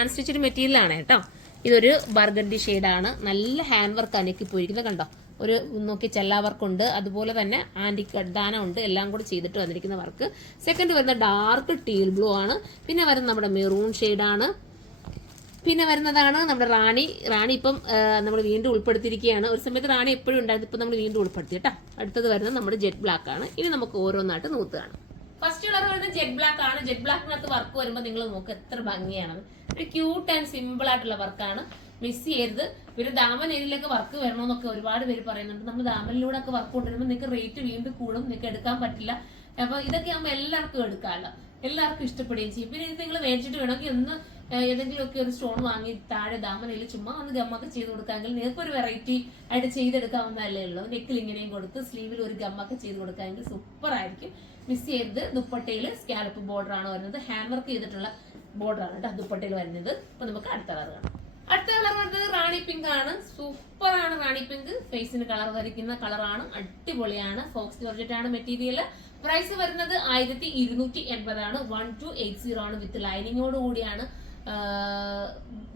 Unstitched material ആണ് കേട്ടോ. ഇതൊരു ബർഗണ്ടി ഷെയ്ഡാണ്. നല്ല ഹാൻഡ് വർക്ക് അനക്കി പോയിരിക്കുന്നത് കണ്ടോ. ഒരു നോക്കി ചെല്ലാ വർക്കുണ്ട്, അതുപോലെ തന്നെ ആന്റിക് കഡ്ഡാന ഉണ്ട്, എല്ലാം കൂടി ചെയ്തിട്ട് വന്നിരിക്കുന്ന വർക്ക്. സെക്കൻഡ് വരുന്ന ഡാർക്ക് ടീൽ ബ്ലൂ ആണ്. പിന്നെ വരുന്ന നമ്മുടെ മെറൂൺ ഷെയ്ഡാണ്. പിന്നെ വരുന്നതാണ് നമ്മുടെ റാണി ഇപ്പം നമ്മൾ വീണ്ടും ഉൾപ്പെടുത്തിയിരിക്കുകയാണ്. ഒരു സമയത്ത് റാണി എപ്പോഴും ഉണ്ടായിരുന്നു, ഇപ്പം നമ്മൾ വീണ്ടും ഉൾപ്പെടുത്തി കേട്ടോ. അടുത്തത് വരുന്നത് നമ്മുടെ ജെറ്റ് ബ്ലാക്ക് ആണ്. ഇനി നമുക്ക് ഓരോന്നായിട്ട് നൂത്തുകയാണ്. ഫസ്റ്റ് കളർ വരുന്നത് ജെറ്റ് ബ്ലാക്ക് ആണ്. ജെറ്റ് ബ്ലാക്കിനകത്ത് വർക്ക് വരുമ്പോൾ നിങ്ങൾ നോക്ക് എത്ര ഭംഗിയാണ്. ഒരു ക്യൂട്ട് ആൻഡ് സിമ്പിൾ ആയിട്ടുള്ള വർക്കാണ്, മിസ് ചെയ്യരുത്. പിന്നെ ദാമൻ ഏരിയയിലൊക്കെ വർക്ക് വരണമെന്നൊക്കെ ഒരുപാട് പേര് പറയുന്നുണ്ട്. നമ്മൾ ദാമനിലൂടെ ഒക്കെ വർക്ക് കൊണ്ടുവരുമ്പോൾ നിങ്ങൾക്ക് റേറ്റ് വീണ്ടും കൂടും, നിങ്ങൾക്ക് എടുക്കാൻ പറ്റില്ല. അപ്പൊ ഇതൊക്കെ ആകുമ്പോൾ എല്ലാവർക്കും എടുക്കാമല്ലോ, എല്ലാവർക്കും ഇഷ്ടപ്പെടുകയും ചെയ്യും. പിന്നെ ഇത് നിങ്ങൾ മേടിച്ചിട്ട് വേണമെങ്കിൽ ഒന്ന് ഏതെങ്കിലുമൊക്കെ ഒരു സ്റ്റോൺ വാങ്ങി താഴെ ദാമനയിൽ ചുമ്മാ ഒന്ന് ഗമ്മൊക്കെ ചെയ്ത് കൊടുക്കാമെങ്കിൽ നിങ്ങൾക്ക് ഒരു വെറൈറ്റി ആയിട്ട് ചെയ്തെടുക്കാവുന്നതല്ലേ ഉള്ളൂ. നെക്കിൽ ഇങ്ങനെയും കൊടുത്ത് സ്ലീവിൽ ഒരു ഗമ്മൊക്കെ ചെയ്ത് കൊടുക്കാമെങ്കിൽ സൂപ്പർ ആയിരിക്കും. മിസ് ചെയ്ത് ദുപ്പട്ടയിൽ സ്കാലപ്പ് ബോർഡർ ആണ് വരുന്നത്, ഹാൻഡ് വർക്ക് ചെയ്തിട്ടുള്ള ബോർഡർ ആണ് കേട്ടോ ദുപ്പട്ടയിൽ വരുന്നത്. അപ്പൊ നമുക്ക് അടുത്ത കളർ കാണാം. അടുത്ത കളർ വരുന്നത് റാണി പിങ്ക് ആണ്. സൂപ്പർ ആണ് റാണി പിങ്ക്. ഫേസിന് കളർ വരയ്ക്കുന്ന കളറാണ്, അടിപൊളിയാണ്. ഫോക്സ് ജോർജറ്റ് ആണ് മെറ്റീരിയൽ. പ്രൈസ് വരുന്നത് 1280 ആണ്. 1280 ആണ്. വിത്ത് ലൈനിങ്ങോട് കൂടിയാണ്.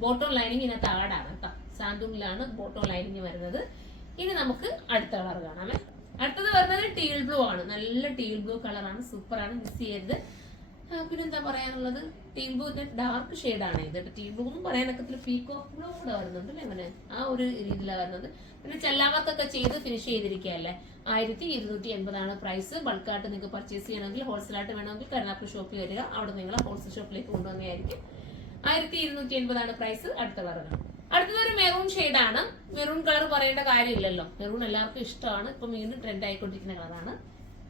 ബോട്ടം ലൈനിങ് ഇതിനകത്ത് ആടാണ് കേട്ടോ. സാന്തൂണിലാണ് ബോട്ടം ലൈനിങ് വരുന്നത്. ഇനി നമുക്ക് അടുത്ത കളർ കാണാമേ. അടുത്തത് വരുന്നത് ടീൽ ബ്ലൂ ആണ്. നല്ല ടീൽ ബ്ലൂ കളറാണ്, സൂപ്പർ ആണ്, മിസ് ചെയ്യരുത്. പിന്നെന്താ പറയാനുള്ളത്, ടീൽ ബ്ലൂന്റെ ഡാർക്ക് ഷെയ്ഡാണ് ഇത്. ടീൽ ബ്ലൂ ഒന്നും പറയാനൊക്കത്തില്ല, പീകോക്ക് ബ്ലൂ കൂടെ വരുന്നുണ്ട് അല്ലേ അങ്ങനെ, ആ ഒരു രീതിയിലാണ് വരുന്നത്. പിന്നെ ചെല്ലാവർക്കൊക്കെ ചെയ്ത് ഫിനിഷ് ചെയ്തിരിക്കുകയല്ലേ. 1280 ആണ് പ്രൈസ്. ബൾക്കായിട്ട് നിങ്ങൾക്ക് പർച്ചേസ് ചെയ്യണമെങ്കിൽ, ഹോൾസെയിലായിട്ട് വേണമെങ്കിൽ കരുനാഗപ്പള്ളി ഷോപ്പിൽ വരിക, അവിടെ നിങ്ങൾ ഹോൾസെയിൽ ഷോപ്പിലേക്ക് കൊണ്ടുവന്നതായിരിക്കും. 1280 ആണ് പ്രൈസ്. അടുത്ത കളറാണ്. അടുത്തത് ഒരു മെറൂൺ ഷെയ്ഡാണ്. മെറൂൺ കളർ പറയേണ്ട കാര്യമില്ലല്ലോ, മെറൂൺ എല്ലാവർക്കും ഇഷ്ടമാണ്. ഇപ്പൊ വീണ്ടും ട്രെൻഡ് ആയിക്കൊണ്ടിരിക്കുന്ന കളറാണ്.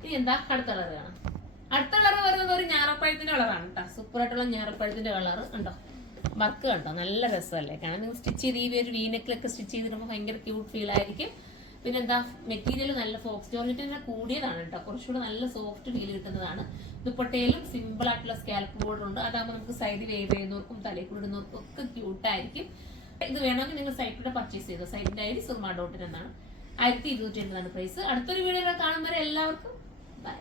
ഇനി എന്താ അടുത്ത കളർ കാണാം. അടുത്ത കളർ വരുന്നത് ഒരു ഞാറപ്പഴത്തിന്റെ കളറാണ് കേട്ടോ. സൂപ്പർ ആയിട്ടുള്ള ഞാറപ്പഴത്തിന്റെ കളർ ഉണ്ടോ, വർക്ക് കണ്ടോ, നല്ല രസമല്ലേ കാണാൻ. നിങ്ങൾ സ്റ്റിച്ച് ചെയ്ത് ഈ ഒരു വീനെക്കിലൊക്കെ സ്റ്റിച്ച് ചെയ്തിടുമ്പോൾ ഭയങ്കര ക്യൂട്ട് ഫീൽ ആയിരിക്കും. പിന്നെന്താ, മെറ്റീരിയൽ നല്ല ഫോക്സ് ജോർജറ്റിനെ കൂടിയതാണ് കേട്ടോ, കുറച്ചുകൂടെ നല്ല സോഫ്റ്റ് ഫീൽ കിട്ടുന്നതാണ്. ദുപ്പട്ടയിലും സിമ്പിൾ ആയിട്ടുള്ള സ്കാൽപ്പ് ബോർഡർ ഉണ്ട്. അതാകുമ്പോൾ നമുക്ക് സൈഡ് വേവ് ചെയ്യുന്നവർക്കും തലയിൽ കൂടെ ഇടുന്നവർക്കും ഒക്കെ ക്യൂട്ടായിരിക്കും. ഇത് വേണമെങ്കിൽ നിങ്ങൾ സൈറ്റിലൂടെ പർച്ചേസ് ചെയ്തോ. സൈറ്റിന്റെ ഐഡി സുർമ.in എന്നാണ്. 1280 ആണ് പ്രൈസ്. അടുത്തൊരു വീഡിയോ കാണുമ്പോൾ എല്ലാവർക്കും ബൈ.